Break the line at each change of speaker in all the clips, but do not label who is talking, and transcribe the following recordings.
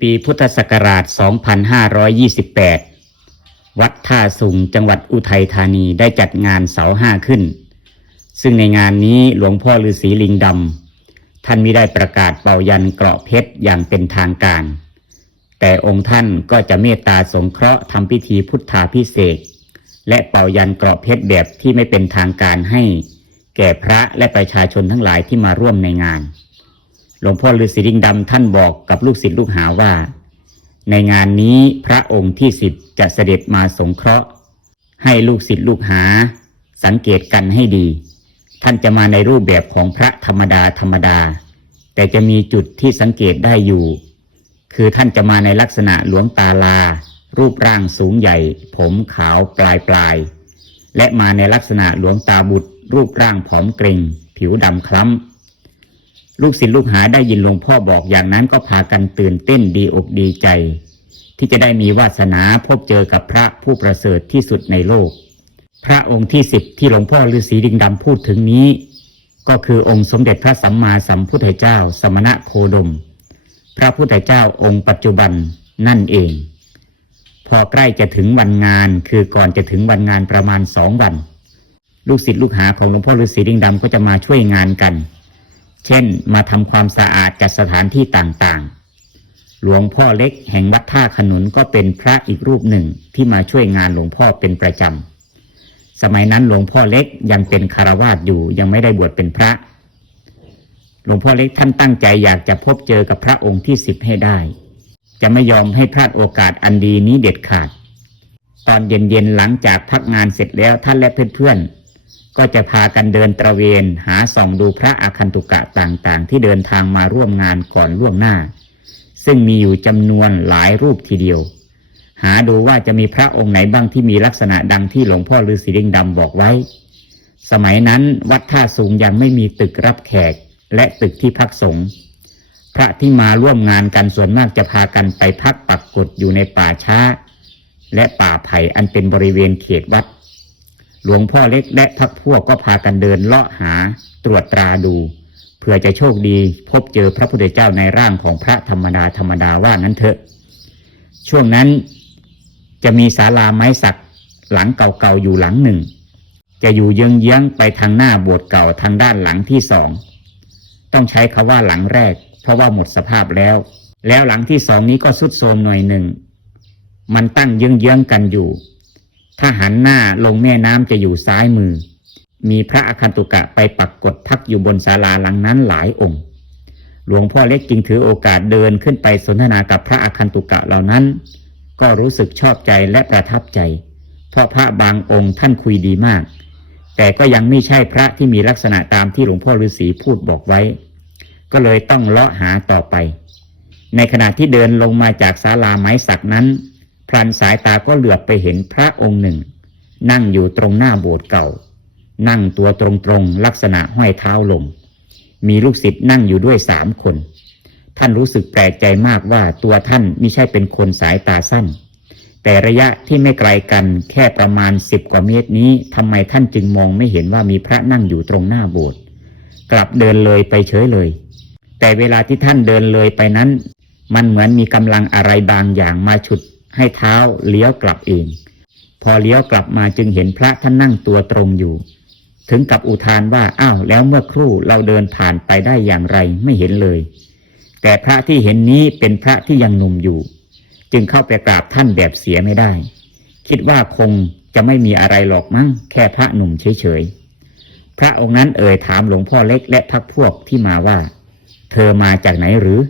ปีพุทธศักราช 2528 วัดท่าสุงจังหวัดอุทัยธานีได้จัดงานเสาห้าขึ้น ซึ่งในงานนี้หลวงพ่อฤาษีลิงดำท่านมิได้ประกาศเป่ายันเกราะเพชรอย่างเป็นทางการ แต่องค์ท่านก็จะเมตตาสงเคราะห์ทำพิธีพุทธาพิเศษและเป่ายันเกราะเพชรแบบที่ไม่เป็นทางการให้ แก่พระและประชาชนทั้งหลายที่มาร่วมในงาน หลวงพ่อฤาษีลิงดำท่านบอกกับลูกศิษย์ลูกหาว่า ในงานนี้พระองค์ที่สิบจะเสด็จมาสงเคราะห์ ให้ลูกศิษย์ลูกหา สังเกตกันให้ดี ท่านจะมาในรูปแบบของพระธรรมดาธรรมดา แต่จะมีจุดที่สังเกตได้อยู่ คือท่านจะมาในลักษณะหลวงตาลา รูปร่างสูงใหญ่ ผมขาวปลายปลายและมาในลักษณะหลวงตาบุตร รูปร่างผอมเกรงผิวดำคล้ำ ลูกศิษย์ลูกหาได้ยินหลวงพ่อบอกอย่างนั้นก็พากันตื่นเต้นดีอกดีใจ ที่จะได้มีวาสนาพบเจอกับพระผู้ประเสริฐที่สุดในโลก พระองค์ที่สิบที่หลวงพ่อฤาษีดิงดำพูดถึงนี้ ก็คือองค์สมเด็จพระสัมมาสัมพุทธเจ้า สมณะโคดม พระพุทธเจ้าองค์ปัจจุบันนั่นเอง พอใกล้จะถึงวันงานคือก่อนจะถึงวันงานประมาณสองวัน ลูกศิษย์ลูกหาของหลวงพ่อฤาษีดิงดำก็จะมาช่วยงานกัน เช่นมาทำความสะอาดจัดสถานที่ต่างๆ หลวงพ่อเล็กแห่งวัดท่าขนุนก็เป็นพระอีกรูปหนึ่งที่มาช่วยงานหลวงพ่อเป็นประจำ สมัยนั้นหลวงพ่อเล็กยังเป็นคารวาสอยู่ยังไม่ได้บวชเป็นพระ หลวงพ่อเล็กท่านตั้งใจอยากจะพบเจอกับพระองค์ที่สิบให้ได้ จะไม่ยอมให้พลาดโอกาสอันดีนี้เด็ดขาด ตอนเย็นๆหลังจากพักงานเสร็จแล้วท่านและเพื่อนๆ ก็จะพากันเดินตระเวนหาส่องดูพระอาคันตุกะต่างๆ ที่เดินทางมาร่วมงานก่อนล่วงหน้า ซึ่งมีอยู่จำนวนหลายรูปทีเดียว หาดูว่าจะมีพระองค์ไหนบ้างที่มีลักษณะดังที่หลวงพ่อฤาษีลิงดำบอกไว้ สมัยนั้นวัดท่าสูงยังไม่มีตึกรับแขกและตึกที่พักสงฆ์พระที่มาร่วมงานกันส่วนมากจะพากันไปพักปักกฏอยู่ในป่าช้า และป่าไผ่อันเป็นบริเวณเขตวัด หลวงพ่อเล็กและพักพวกก็พากันเดินเลาะหาตรวจตราดูเพื่อจะโชคดีพบเจอพระพุทธเจ้าในร่างของพระธรรมดาธรรมดาว่านั้นเถอะ ช่วงนั้นจะมีศาลาไม้สักหลังเก่าๆอยู่หลังหนึ่ง จะอยู่เยื้องๆไปทางหน้าบสถ์เก่าทางด้านหลังที่สอง ต้องใช้คาว่าหลังแรก เพราะว่าหมดสภาพแล้ว แล้วหลังที่สองนี้ก็สุดโทรมหน่อยหนึ่ง มันตั้งเยื้องๆกันอยู่ ถ้าหันหน้าลงแม่น้ำจะอยู่ซ้ายมือ มีพระอคันตุกะไปปักกดพักอยู่บนศาลาหลังนั้นหลายองค์ หลวงพ่อเล็กจึงถือโอกาสเดินขึ้นไปสนทนากับพระอคันตุกะเหล่านั้น ก็รู้สึกชอบใจและประทับใจ เพราะพระบางองค์ท่านคุยดีมาก แต่ก็ยังไม่ใช่พระที่มีลักษณะตามที่หลวงพ่อฤาษีพูดบอกไว้ ก็เลยต้องเลาะหาต่อไป ในขณะที่เดินลงมาจากศาลาไม้สักนั้น พลันสายตาก็เหลือบไปเห็นพระองค์หนึ่ง นั่งอยู่ตรงหน้าโบสถ์เก่า นั่งตัวตรงๆลักษณะห้อยเท้าลง มีลูกศิษย์นั่งอยู่ด้วยสามคน ท่านรู้สึกแปลกใจมากว่าตัวท่านไม่ใช่เป็นคนสายตาสั้น แต่ระยะที่ไม่ไกลกันแค่ประมาณสิบกว่าเมตรนี้ทำไมท่านจึงมองไม่เห็นว่ามีพระนั่งอยู่ตรงหน้าโบสถ์กลับเดินเลยไปเฉยเลย แต่เวลาที่ท่านเดินเลยไปนั้น มันเหมือนมีกำลังอะไรบางอย่างมาฉุด ให้เท้าเลี้ยวกลับเอง พอเลี้ยวกลับมาจึงเห็นพระท่านนั่งตัวตรงอยู่ ถึงกับอุทานว่าอ้าวแล้วเมื่อครู่เราเดินผ่านไปได้อย่างไรไม่เห็นเลย แต่พระที่เห็นนี้เป็นพระที่ยังหนุ่มอยู่ จึงเข้าไปกราบท่านแบบเสียไม่ได้ คิดว่าคงจะไม่มีอะไรหรอกมั้งแค่พระหนุ่มเฉยๆพระองค์นั้นเอ่ยถามหลวงพ่อเล็กและพักพวกที่มาว่า เธอมาจากไหนหรือ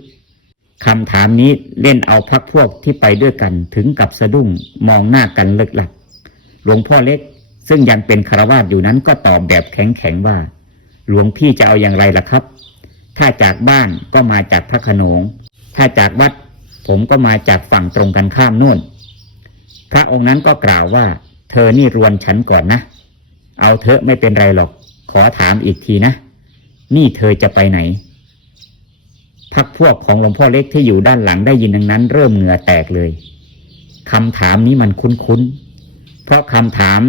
คำถามนี้เล่นเอาพักพวกที่ไปด้วยกันถึงกับสะดุ้งมองหน้ากันเลิกหลัก หลวงพ่อเล็กซึ่งยังเป็นคารวาสอยู่นั้นก็ตอบแบบแข็งๆว่า หลวงพี่จะเอาอย่างไรล่ะครับ ถ้าจากบ้านก็มาจากพระขนง ถ้าจากวัด ผมก็มาจากฝั่งตรงกันข้ามโน่น พระองค์นั้นก็กล่าวว่า เธอนี่รวนฉันก่อนนะ เอาเถอะไม่เป็นไรหรอก ขอถามอีกทีนะ นี่เธอจะไปไหน พักพวกของหลวงพ่อเล็กที่อยู่ด้านหลังได้ยินดังนั้น เริ่มเหงื่อแตกเลยคำถามนี้มันคุ้นๆ เพราะคำถาม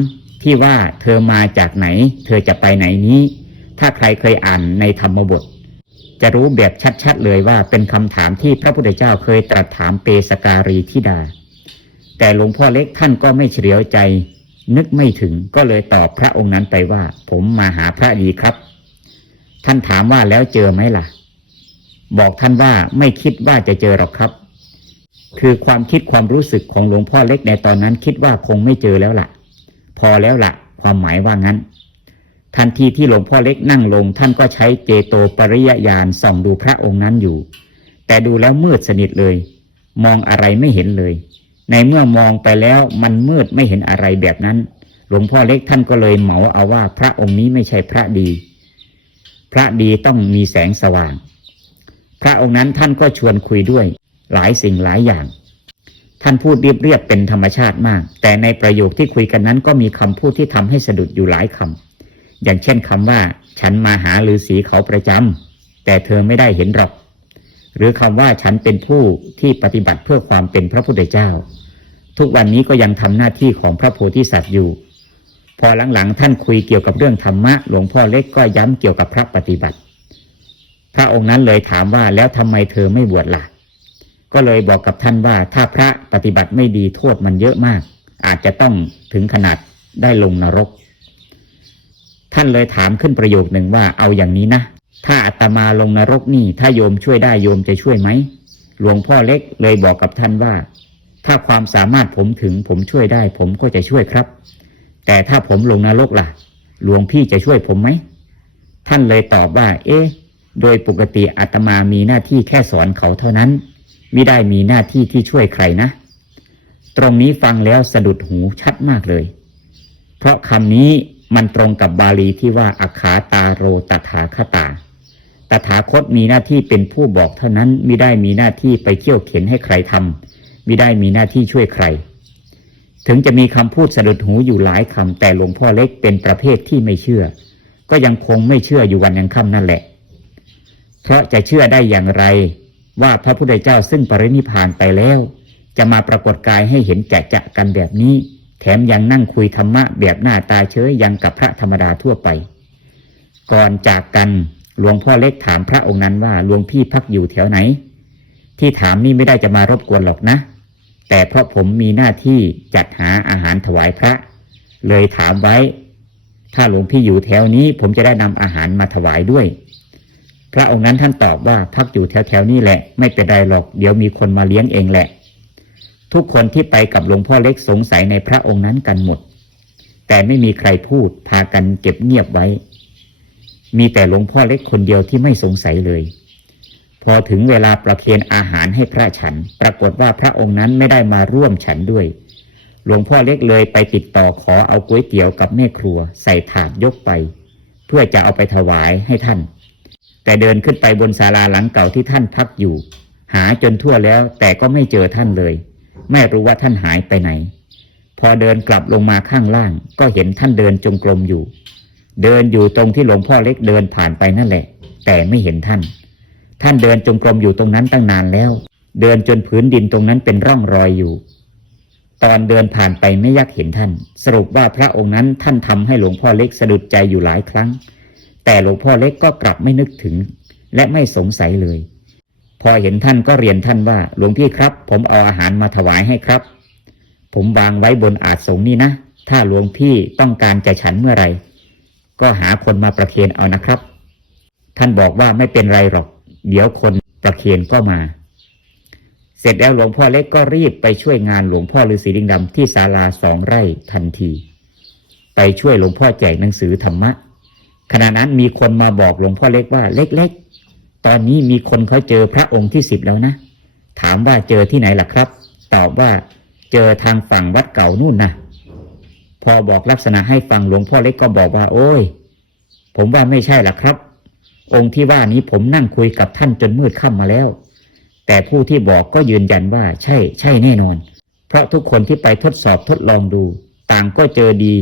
ที่ว่าเธอมาจากไหน เธอจะไปไหนนี้ ถ้าใครเคยอ่านในธรรมบท จะรู้แบบชัดๆเลยว่าเป็นคำถามที่พระพุทธเจ้าเคยตรัสถามเปสการีธิดา แต่หลวงพ่อเล็กท่านก็ไม่เฉลียวใจ นึกไม่ถึงก็เลยตอบพระองค์นั้นไปว่า ผมมาหาพระดีครับ ท่านถามว่าแล้วเจอไหมล่ะ บอกท่านว่าไม่คิดว่าจะเจอหรอกครับ คือความคิดความรู้สึกของหลวงพ่อเล็กในตอนนั้นคิดว่าคงไม่เจอแล้วล่ะ พอแล้วล่ะ ความหมายว่างั้น ทันทีที่หลวงพ่อเล็กนั่งลง ท่านก็ใช้เจโตปริยญาณส่องดูพระองค์นั้นอยู่ แต่ดูแล้วมืดสนิทเลย มองอะไรไม่เห็นเลย ในเมื่อมองไปแล้วมันมืดไม่เห็นอะไรแบบนั้น หลวงพ่อเล็กท่านก็เลยเหมาเอาว่าพระองค์นี้ไม่ใช่พระดี พระดีต้องมีแสงสว่าง พระองค์นั้นท่านก็ชวนคุยด้วย หลายสิ่งหลายอย่าง ท่านพูดเรียบๆเป็นธรรมชาติมาก แต่ในประโยคที่คุยกันนั้นก็มีคำพูดที่ทำให้สะดุดอยู่หลายคำอย่างเช่นคำว่า ฉันมาหาฤาษีเขาประจำแต่เธอไม่ได้เห็นหรอก หรือคำว่าฉันเป็นผู้ที่ปฏิบัติเพื่อความเป็นพระพุทธเจ้า ทุกวันนี้ก็ยังทำหน้าที่ของพระโพธิสัตว์อยู่ พอหลังๆท่านคุยเกี่ยวกับเรื่องธรรมะ หลวงพ่อเล็กก็ย้ำเกี่ยวกับพระปฏิบัติ ระองค์นั้นเลยถามว่าแล้วทำไมเธอไม่บวชล่ะ ก็เลยบอกกับท่านว่าถ้าพระปฏิบัติไม่ดีโทษมันเยอะมาก อาจจะต้องถึงขนาดได้ลงนรก ท่านเลยถามขึ้นประโยคหนึ่งว่าเอาอย่างนี้นะ ถ้าอาตมาลงนรกนี่ ถ้าโยมช่วยได้โยมจะช่วยไหมหลวงพ่อเล็กเลยบอกกับท่านว่า ถ้าความสามารถผมถึงผมช่วยได้ ผมก็จะช่วยครับ แต่ถ้าผมลงนรกล่ะ หลวงพี่จะช่วยผมไหมท่านเลยตอบว่า เอ๊ะ โดยปกติอาตมามีหน้าที่แค่สอนเขาเท่านั้น ไม่ได้มีหน้าที่ที่ช่วยใครนะ ตรงนี้ฟังแล้วสะดุดหูชัดมากเลย เพราะคำนี้มันตรงกับบาลีที่ว่าอาขาตาโรตถาคตา ตถาคตมีหน้าที่เป็นผู้บอกเท่านั้นไม่ได้มีหน้าที่ไปเขี่ยวเข็นให้ใครทำไม่ได้มีหน้าที่ช่วยใคร ถึงจะมีคำพูดสะดุดหูอยู่หลายคำแต่หลวงพ่อเล็กเป็นประเภทที่ไม่เชื่อ ก็ยังคงไม่เชื่ออยู่วันยังค่ำนั่นแหละ เพราะจะเชื่อได้อย่างไร ว่าพระพุทธเจ้าซึ่งปรินิพานไปแล้ว จะมาปรากฏกายให้เห็นแจกจะกันแบบนี้ แถมยังนั่งคุยธรรมะแบบหน้าตาเฉยยังกับพระธรรมดาทั่วไป ก่อนจากกันหลวงพ่อเล็กถามพระองค์นั้นว่าหลวงพี่พักอยู่แถวไหน ที่ถามนี่ไม่ได้จะมารบกวนหรอกนะ แต่เพราะผมมีหน้าที่จัดหาอาหารถวายพระ เลยถามไว้ ถ้าหลวงพี่อยู่แถวนี้ผมจะได้นำอาหารมาถวายด้วย พระองค์นั้นท่านตอบว่าพักอยู่แถวๆนี้แหละ ไม่เป็นไรหรอก เดี๋ยวมีคนมาเลี้ยงเองแหละ ทุกคนที่ไปกับหลวงพ่อเล็กสงสัยในพระองค์นั้นกันหมด แต่ไม่มีใครพูดพากันเก็บเงียบไว้ มีแต่หลวงพ่อเล็กคนเดียวที่ไม่สงสัยเลย พอถึงเวลาประเคนอาหารให้พระฉัน ปรากฏว่าพระองค์นั้นไม่ได้มาร่วมฉันด้วย หลวงพ่อเล็กเลยไปติดต่อขอเอาก๋วยเตี๋ยวกับแม่ครัว ใส่ถาดยกไป เพื่อจะเอาไปถวายให้ท่าน แต่เดินขึ้นไปบนศาลาหลังเก่าที่ท่านพักอยู่ หาจนทั่วแล้วแต่ก็ไม่เจอท่านเลย ไม่รู้ว่าท่านหายไปไหน พอเดินกลับลงมาข้างล่าง ก็เห็นท่านเดินจงกรมอยู่ เดินอยู่ตรงที่หลวงพ่อเล็กเดินผ่านไปนั่นแหละ แต่ไม่เห็นท่าน ท่านเดินจงกรมอยู่ตรงนั้นตั้งนานแล้ว เดินจนผืนดินตรงนั้นเป็นร่องรอยอยู่ ตอนเดินผ่านไปไม่ยักเห็นท่าน สรุปว่าพระองค์นั้นท่านทำให้หลวงพ่อเล็กสะดุดใจอยู่หลายครั้ง แต่หลวงพ่อเล็กก็กลับไม่นึกถึง และไม่สงสัยเลย พอเห็นท่านก็เรียนท่านว่าหลวงพี่ครับ ผมเอาอาหารมาถวายให้ครับ ผมวางไว้บนอาจสงนี่นะ ถ้าหลวงพี่ต้องการจะฉันเมื่อไหร่ก็หาคนมาประเคนเอานะครับ ท่านบอกว่าไม่เป็นไรหรอก เดี๋ยวคนประเคนก็มา เสร็จแล้วหลวงพ่อเล็กก็รีบไปช่วยงานหลวงพ่อฤาษีลิงดำที่ศาลาสองไร่ทันที ไปช่วยหลวงพ่อแจกหนังสือธรรมะ ขณะนั้นมีคนมาบอกหลวงพ่อเล็กว่าเล็กๆ ตอนนี้มีคนเขาเจอพระองค์ที่สิบแล้วนะ ถามว่าเจอที่ไหนล่ะครับ ตอบว่าเจอทางฝั่งวัดเก่านู่นนะพอบอกลักษณะให้ฟังหลวงพ่อเล็กก็บอกว่า โอ้ย ผมว่าไม่ใช่ล่ะครับ องค์ที่ว่านี้ผมนั่งคุยกับท่านจนมืดค่ำมาแล้ว แต่ผู้ที่บอกก็ยืนยันว่า ใช่ ใช่แน่นอน เพราะทุกคนที่ไปทดสอบทดลองดู ต่างก็เจอดี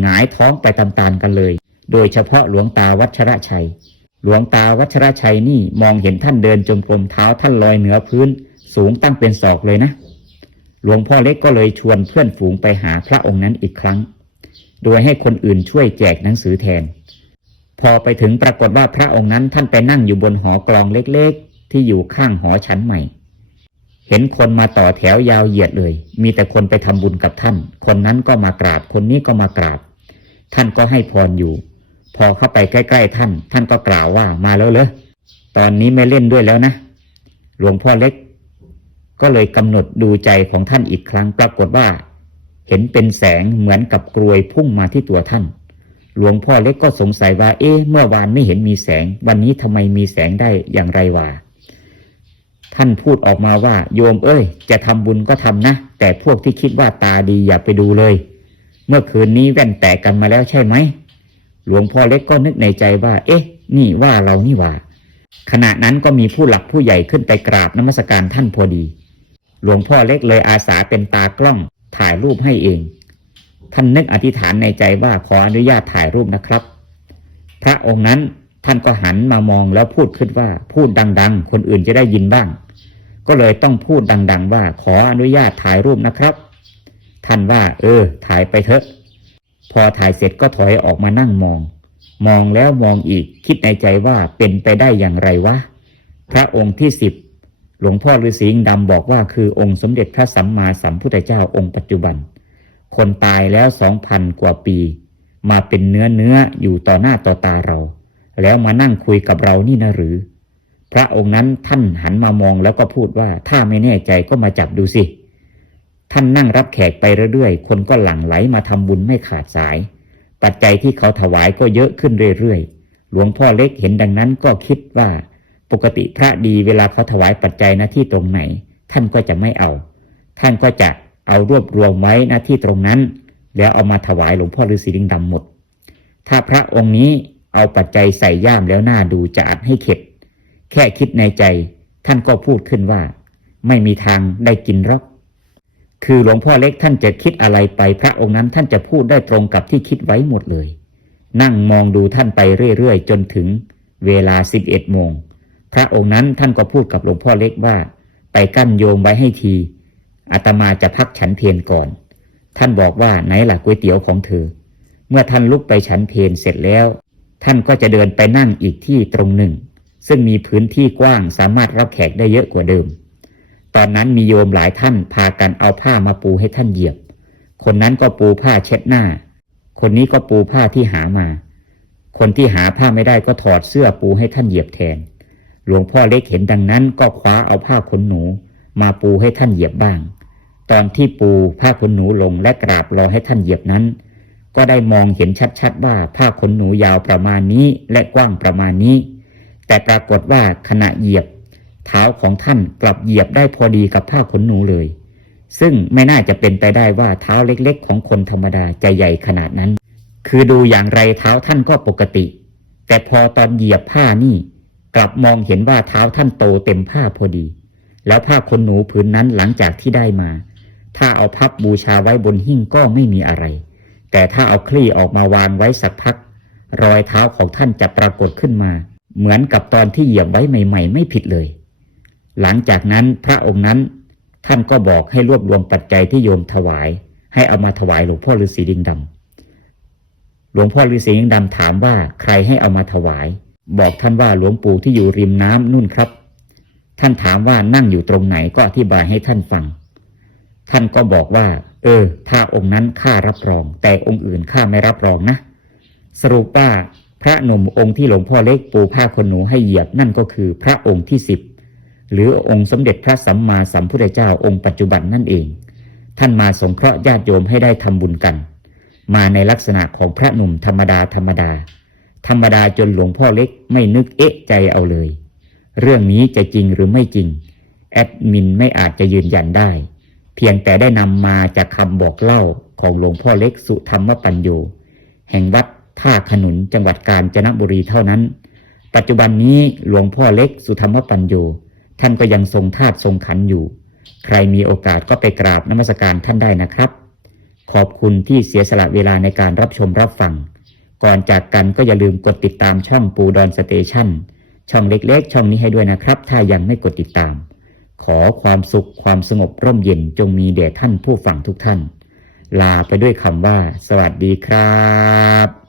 หงายท้องไปตามๆกันเลย โดยเฉพาะหลวงตาวัชระชัย หลวงตาวัชระชัยนี่มองเห็นท่านเดินจงกรมเท้าท่านลอยเหนือพื้น สูงตั้งเป็นศอกเลยนะ หลวงพ่อเล็กก็เลยชวนเพื่อนฝูงไปหาพระองค์นั้นอีกครั้ง โดยให้คนอื่นช่วยแจกหนังสือแทน พอไปถึงปรากฏว่าพระองค์นั้นท่านไปนั่งอยู่บนหอกลองเล็กๆ ที่อยู่ข้างหอชั้นใหม่ เห็นคนมาต่อแถวยาวเหยียดเลย มีแต่คนไปทำบุญกับท่าน คนนั้นก็มากราบ คนนี้ก็มากราบ ท่านก็ให้พรอยู่ พอเข้าไปใกล้ ๆ ท่าน ท่านก็กล่าวว่ามาแล้วเหรอตอนนี้ไม่เล่นด้วยแล้วนะ หลวงพ่อเล็ก ก็เลยกำหนดดูใจของท่านอีกครั้ง ปรากฏว่า เห็นเป็นแสงเหมือนกับกรวยพุ่งมาที่ตัวท่าน หลวงพ่อเล็กก็สงสัยว่า เอ๊ะเมื่อวานไม่เห็นมีแสง วันนี้ทำไมมีแสงได้อย่างไรวะท่านพูดออกมาว่า โยมเอ้ย จะทำบุญก็ทำนะ แต่พวกที่คิดว่าตาดีอย่าไปดูเลย เมื่อคืนนี้แว่นแตกกันมาแล้วใช่ไหม หลวงพ่อเล็กก็นึกในใจว่า เอ๊ะ นี่ว่าเรานี่ว่า ขณะนั้นก็มีผู้หลักผู้ใหญ่ขึ้นไปกราบนมัสการท่านพอดี หลวงพ่อเล็กเลยอาสาเป็นตากล้องถ่ายรูปให้เอง ท่านนึกอธิษฐานในใจว่าขออนุญาตถ่ายรูปนะครับ พระองค์นั้นท่านก็หันมามองแล้วพูดขึ้นว่าพูดดัง ๆ คนอื่นจะได้ยินบ้าง ก็เลยต้องพูดดัง ๆ ว่าขออนุญาตถ่ายรูปนะครับ ท่านว่า เออ ถ่ายไปเถอะ พอถ่ายเสร็จก็ถอยออกมานั่งมอง มองแล้วมองอีกคิดในใจว่าเป็นไปได้อย่างไรวะ พระองค์ที่สิบหลวงพ่อฤาษีดำบอกว่าคือองค์สมเด็จพระสัมมาสัมพุทธเจ้าองค์ปัจจุบัน คนตายแล้วสองพันกว่าปี มาเป็นเนื้อเนื้ออยู่ต่อหน้าต่อตาเรา แล้วมานั่งคุยกับเรานี่นะหรือ พระองค์นั้นท่านหันมามองแล้วก็พูดว่าถ้าไม่แน่ใจก็มาจับดูสิ ท่านนั่งรับแขกไปเรื่อยๆ คนก็หลั่งไหลมาทำบุญไม่ขาดสาย ปัจจัยที่เขาถวายก็เยอะขึ้นเรื่อยๆ หลวงพ่อเล็กเห็นดังนั้นก็คิดว่า ปกติพระดีเวลาเขาถวายปัจจัยหน้าที่ตรงไหน ท่านก็จะไม่เอา ท่านก็จะเอารวบรวมไว้หน้าที่ตรงนั้น แล้วเอามาถวายหลวงพ่อฤาษีลิงดำหมด ถ้าพระองค์นี้เอาปัจจัยใส่ย่ามแล้วหน้าดูจะอัดให้เข็ด แค่คิดในใจ ท่านก็พูดขึ้นว่า ไม่มีทางได้กินหรอก คือหลวงพ่อเล็กท่านจะคิดอะไรไปพระองค์นั้นท่านจะพูดได้ตรงกับที่คิดไว้หมดเลย นั่งมองดูท่านไปเรื่อยๆ จนถึงเวลาสิบเอ็ดโมงพระองค์นั้นท่านก็พูดกับหลวงพ่อเล็กว่า ไปกั้นโยมไว้ให้ทีอาตมาจะพักฉันเพลก่อน ท่านบอกว่าไหนล่ะก๋วยเตี๋ยวของเธอ เมื่อท่านลุกไปฉันเพลเสร็จแล้ว ท่านก็จะเดินไปนั่งอีกที่ตรงหนึ่ง ซึ่งมีพื้นที่กว้างสามารถรับแขกได้เยอะกว่าเดิม ตอนนั้นมีโยมหลายท่านพากันเอาผ้ามาปูให้ท่านเหยียบ คนนั้นก็ปูผ้าเช็ดหน้า คนนี้ก็ปูผ้าที่หามา คนที่หาผ้าไม่ได้ก็ถอดเสื้อปูให้ท่านเหยียบแทน หลวงพ่อเล็กเห็นดังนั้นก็คว้าเอาผ้าขนหนู มาปูให้ท่านเหยียบบ้าง ตอนที่ปูผ้าขนหนูลงและกราบรอให้ท่านเหยียบนั้น ก็ได้มองเห็นชัดๆว่าผ้าขนหนูยาวประมาณนี้และกว้างประมาณนี้ แต่ปรากฏว่าขณะเหยียบ เท้าของท่านกลับเหยียบได้พอดีกับผ้าขนหนูเลย ซึ่งไม่น่าจะเป็นไปได้ว่าเท้าเล็กๆ ของคนธรรมดาจะใหญ่ขนาดนั้น คือดูอย่างไรเท้าท่านก็ปกติ แต่พอตอนเหยียบผ้านี่ กลับมองเห็นว่าเท้าท่านโตเต็มผ้าพอดี แล้วผ้าขนหนูผืนนั้นหลังจากที่ได้มา ถ้าเอาพับบูชาไว้บนหิ้งก็ไม่มีอะไร แต่ถ้าเอาคลี่ออกมาวางไว้สักพัก รอยเท้าของท่านจะปรากฏขึ้นมา เหมือนกับตอนที่เหยียบไว้ใหม่ ๆ ไม่ผิดเลย หลังจากนั้นพระองค์นั้น ท่านก็บอกให้รวบรวมปัจจัยที่โยมถวาย ให้เอามาถวายหลวงพ่อฤาษีดิงดำหลวงพ่อฤาษีดิงดำถามว่าใครให้เอามาถวาย บอกท่านว่าหลวงปู่ที่อยู่ริมน้ำนู่นครับ ท่านถามว่านั่งอยู่ตรงไหนก็อธิบายให้ท่านฟัง ท่านก็บอกว่า เออ ถ้าองค์นั้นข้ารับรอง แต่องค์อื่นข้าไม่รับรองนะ สรุปว่าพระหนุ่มองค์ที่หลวงพ่อเล็กปูผ้าขนหนูให้เหยียบนั่นก็คือพระองค์ที่สิบ หรือองค์สมเด็จพระสัมมาสัมพุทธเจ้าองค์ปัจจุบันนั่นเอง ท่านมาสงเคราะห์ญาติโยมให้ได้ทำบุญกัน มาในลักษณะของพระหนุ่มธรรมดาธรรมดา ธรรมดาจนหลวงพ่อเล็กไม่นึกเอ๊ะใจเอาเลย เรื่องนี้จะจริงหรือไม่จริง แอดมินไม่อาจจะยืนยันได้ เพียงแต่ได้นำมาจากคำบอกเล่าของหลวงพ่อเล็กสุธรรมปัญโยแห่งวัดท่าขนุนจังหวัดกาญจนบุรีเท่านั้น ปัจจุบันนี้หลวงพ่อเล็กสุธรรมปัญโย ท่านก็ยังทรงธาตุทรงขันอยู่ ใครมีโอกาสก็ไปกราบนมัสการท่านได้นะครับ ขอบคุณที่เสียสละเวลาในการรับชมรับฟัง ก่อนจากกันก็อย่าลืมกดติดตามช่องปูดอนสเตชันช่องเล็กๆ ช่องนี้ให้ด้วยนะครับ ถ้ายังไม่กดติดตาม ขอความสุขความสงบร่มเย็นจงมีแด่ท่านผู้ฟังทุกท่าน ลาไปด้วยคำว่า สวัสดีครับ